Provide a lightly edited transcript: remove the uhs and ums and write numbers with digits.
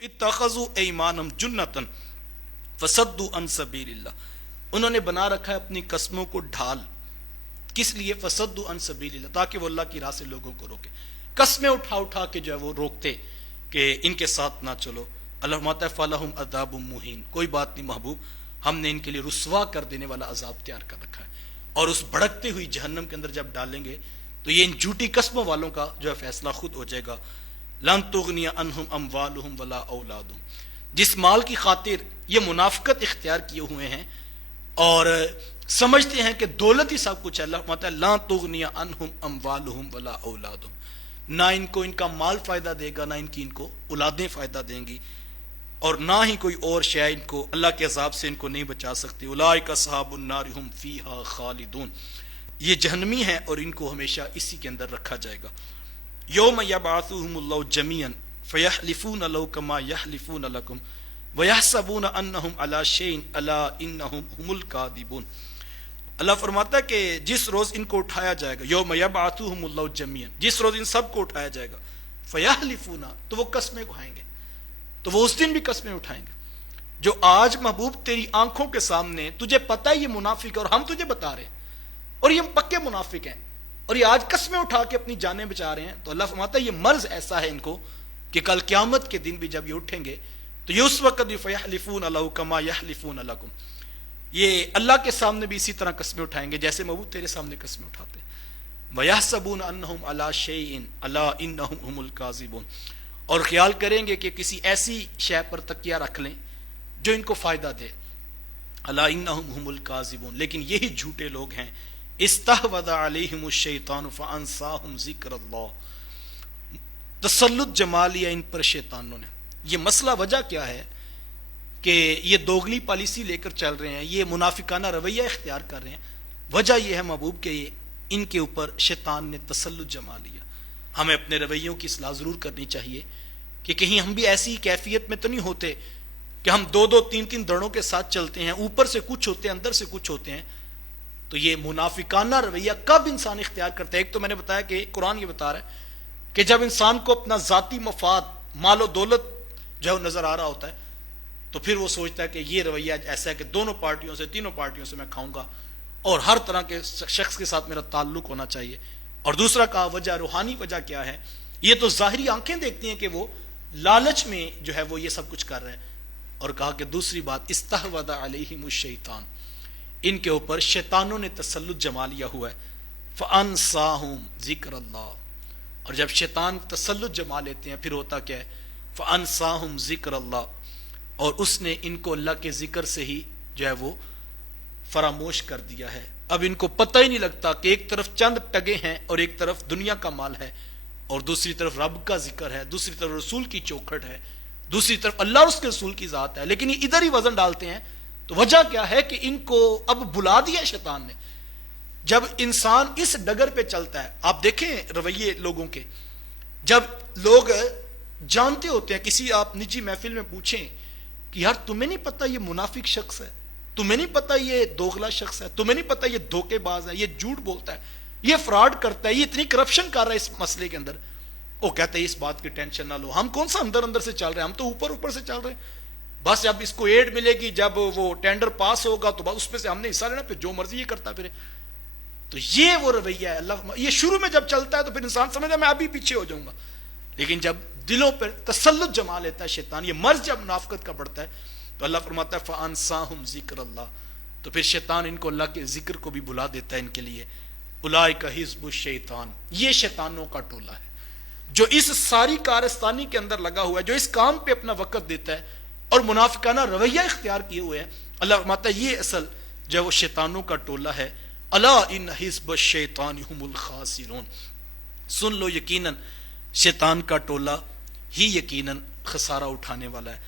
اتخذوا ایمانہم جنتن فصدوا عن سبیل اللہ، انہوں نے بنا رکھا ہے اپنی قسموں کو ڈھال، کس لیے؟ فصدوا عن سبیل اللہ، تاکہ وہ اللہ کی راہ سے لوگوں کو روکے، قسمیں اٹھا اٹھا کے جو ہے وہ روکتے کہ ان کے ساتھ نہ چلو۔ اللہ فرماتا ہے فَلَهُمْ عَذَابٌ مُّهِينٌ، کوئی بات نہیں محبوب، ہم نے ان کے لیے رسوا کر دینے والا عذاب تیار کر رکھا ہے، اور اس بھڑکتی ہوئی جہنم کے اندر جب ڈالیں گے تو یہ ان جھوٹی قسموں والوں کا جو ہے فیصلہ خود ہو جائے گا۔ لَن تُغْنِيَ عَنْهُمْ أَمْوَالُهُمْ وَلَا أَوْلَادُهُمْ، جس مال کی خاطر یہ منافقت اختیار کیے ہوئے ہیں اور سمجھتے ہیں کہ دولت ہی سب کچھ ہے، اللہ فرماتا ہے لَن تُغْنِيَ عَنْهُمْ أَمْوَالُهُمْ وَلَا أَوْلَادُهُمْ، نہ ان کو ان کا مال فائدہ دے گا، نہ ان کو اولادیں فائدہ دیں گی، اور نہ ہی کوئی اور شے ان کو اللہ کے عذاب سے ان کو نہیں بچا سکتی۔ اولئک اصحاب النار هم فیہا خالدون، یہ جہنمی ہیں اور ان کو ہمیشہ اسی کے اندر رکھا جائے گا۔ یوم یبعثهم اللہ جمیعا فیحلفون لہ کما یحلفون لکم ویحسبون انہم علی شیء الا انہم هم الکاذبون۔ اللہ فرماتا ہے کہ جس روز ان کو اٹھایا جائے گا، یوم یبعثهم اللہ جمیعا، جس روز ان سب کو اٹھایا جائے گا، فیحلفون، تو وہ قسمیں کھائیں گے، تو وہ اس دن بھی قسمیں اٹھائیں گے۔ جو آج محبوب تیری آنکھوں کے سامنے تجھے پتہ ہے یہ منافق ہے اور ہم تجھے بتا رہے ہیں اور یہ پکے منافق ہیں اور یہ آج قسمیں اٹھا کے اپنی جانیں بچا رہے ہیں، تو اللہ فرماتا ہے یہ مرض ایسا ہے ان کو کہ کل قیامت کے دن بھی جب یہ اٹھیں گے تو یہ اس وقت بھی فیحلفون لہ کما یحلفون لکم، یہ اللہ کے سامنے بھی اسی طرح قسمیں اٹھائیں گے جیسے محبوب تیرے سامنے قسمیں اٹھاتے ہیں۔ ویحسبون انہم علی شیء الا انہم هم الکاذبون، اور خیال کریں گے کہ کسی ایسی شے پر تکیہ رکھ لیں جو ان کو فائدہ دے، الا انہم هم الکاذبون، لیکن یہی جھوٹے لوگ ہیں۔ استحوذ علیہم الشیطان فانساہم ذکر اللہ، تسلط جما لیا ان پر شیطانوں نے۔ یہ مسئلہ وجہ کیا ہے کہ یہ دوگلی پالیسی لے کر چل رہے ہیں، یہ منافقانہ رویہ اختیار کر رہے ہیں، وجہ یہ ہے محبوب کہ ان کے اوپر شیطان نے تسلط جما لیا۔ ہمیں اپنے رویوں کی اصلاح ضرور کرنی چاہیے کہ کہیں ہم بھی ایسی کیفیت میں تو نہیں ہوتے کہ ہم دو دو تین تین دڑوں کے ساتھ چلتے ہیں، اوپر سے کچھ ہوتے ہیں اندر سے کچھ ہوتے ہیں۔ تو یہ منافقانہ رویہ کب انسان اختیار کرتا ہے؟ ایک تو میں نے بتایا کہ قرآن یہ بتا رہا ہے کہ جب انسان کو اپنا ذاتی مفاد، مال و دولت جو ہے وہ نظر آ رہا ہوتا ہے تو پھر وہ سوچتا ہے کہ یہ رویہ ایسا ہے کہ دونوں پارٹیوں سے، تینوں پارٹیوں سے میں کھاؤں گا اور ہر طرح کے شخص کے ساتھ میرا تعلق ہونا چاہیے۔ اور دوسرا کہا وجہ، روحانی وجہ کیا ہے؟ یہ تو ظاہری آنکھیں دیکھتی ہیں کہ وہ لالچ میں جو ہے وہ یہ سب کچھ کر رہے ہیں، اور کہا کہ دوسری بات استحوذ علیہم الشیطان، ان کے اوپر شیطانوں نے تسلط جما لیا ہوا ہے۔ فانساہم ذکر اللہ، اور جب شیطان تسلط جما لیتے ہیں پھر ہوتا کیا ہے؟ فانساہم ذکر اللہ، اور اس نے ان کو اللہ کے ذکر سے ہی جو ہے وہ فراموش کر دیا ہے۔ اب ان کو پتہ ہی نہیں لگتا کہ ایک طرف چند ٹگے ہیں اور ایک طرف دنیا کا مال ہے، اور دوسری طرف رب کا ذکر ہے، دوسری طرف رسول کی چوکھٹ ہے، دوسری طرف اللہ اور اس کے رسول کی ذات ہے، لیکن یہ ادھر ہی وزن ڈالتے ہیں۔ تو وجہ کیا ہے کہ ان کو اب بلا دیا شیطان نے۔ جب انسان اس ڈگر پہ چلتا ہے، آپ دیکھیں رویے لوگوں کے، جب لوگ جانتے ہوتے ہیں، کسی آپ نجی محفل میں پوچھیں کہ یار تمہیں نہیں پتا یہ منافق شخص ہے، تمہیں نہیں پتا یہ دوغلا شخص ہے، تمہیں نہیں پتا یہ دھوکے باز ہے، یہ جھوٹ بولتا ہے، یہ فراڈ کرتا ہے، یہ اتنی کرپشن کر رہا ہے اس مسئلے کے اندر، وہ کہتے ہیں اس بات کی ٹینشن نہ لو، ہم کون سا اندر اندر سے چل رہے ہیں، ہم تو اوپر اوپر سے چل رہے ہیں، بس جب اس کو ایڈ ملے گی، جب وہ ٹینڈر پاس ہوگا تو بس اس پہ سے ہم نے حصہ لینا، پھر جو مرضی یہ کرتا پھرے۔ تو یہ وہ رویہ ہے اللہ، یہ شروع میں جب چلتا ہے تو پھر انسان سمجھتا ہے میں ابھی پیچھے ہو جاؤں گا، لیکن جب دلوں پر تسلط جما لیتا ہے شیطان، یہ مرض جب منافقت کا بڑھتا ہے تو اللہ فرماتا ہے فانساہم ذکر اللہ، تو پھر شیطان ان کو اللہ کے ذکر کو بھی بلا دیتا ہے ان کے لیے۔ اولئک حزب الشیطان، یہ شیطانوں کا ٹولہ ہے جو اس ساری کارستانی کے اندر لگا ہوا ہے، جو اس کام پہ اپنا وقت دیتا ہے اور منافقانہ رویہ اختیار کیے ہوئے ہیں۔ اللہ فرماتا ہے یہ اصل جو ہے وہ شیطانوں کا ٹولہ ہے۔ الا ان حزب الشیطان هم الخاسرون، سن لو یقیناً شیطان کا ٹولہ ہی یقیناً خسارہ اٹھانے والا ہے۔